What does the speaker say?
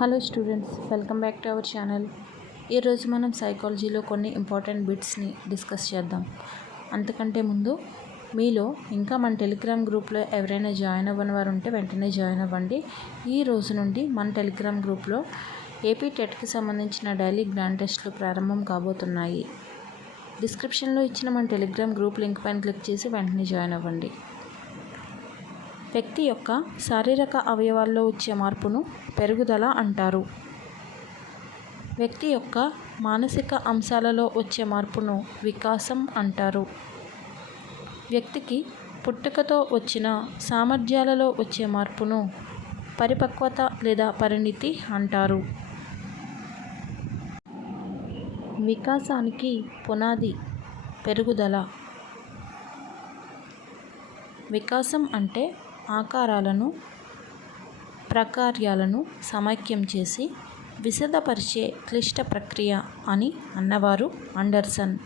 Hello students welcome back to our channel ఈరోజు మనం సైకాలజీలో కొన్ని ఇంపార్టెంట్ బిట్స్ని డిస్కస్ చేద్దాం. అంతకంటే ముందు మీలో ఇంకా మన టెలిగ్రామ్ గ్రూప్లో ఎవరైనా జాయిన్ అవ్వని వారు ఉంటే వెంటనే జాయిన్ అవ్వండి. ఈ రోజు నుండి మన టెలిగ్రామ్ గ్రూప్లో ఏపీ టెట్కి సంబంధించిన డైలీ గ్రాండ్ టెస్ట్లు ప్రారంభం కాబోతున్నాయి. డిస్క్రిప్షన్లో ఇచ్చిన మన టెలిగ్రామ్ గ్రూప్ లింక్ పైన క్లిక్ చేసి వెంటనే జాయిన్ అవ్వండి. వ్యక్తి యొక్క శారీరక అవయవాల్లో వచ్చే మార్పును పెరుగుదల అంటారు. వ్యక్తి యొక్క మానసిక అంశాలలో వచ్చే మార్పును వికాసం అంటారు. వ్యక్తికి పుట్టుకతో వచ్చిన సామర్థ్యాలలో వచ్చే మార్పును పరిపక్వత లేదా పరిణితి అంటారు. వికాసానికి పునాది పెరుగుదల. వికాసం అంటే ఆకారాలను ప్రకార్యాలను సమైక్యం చేసి విశదపరిచే క్లిష్ట ప్రక్రియ అని అన్నవారు అండర్సన్.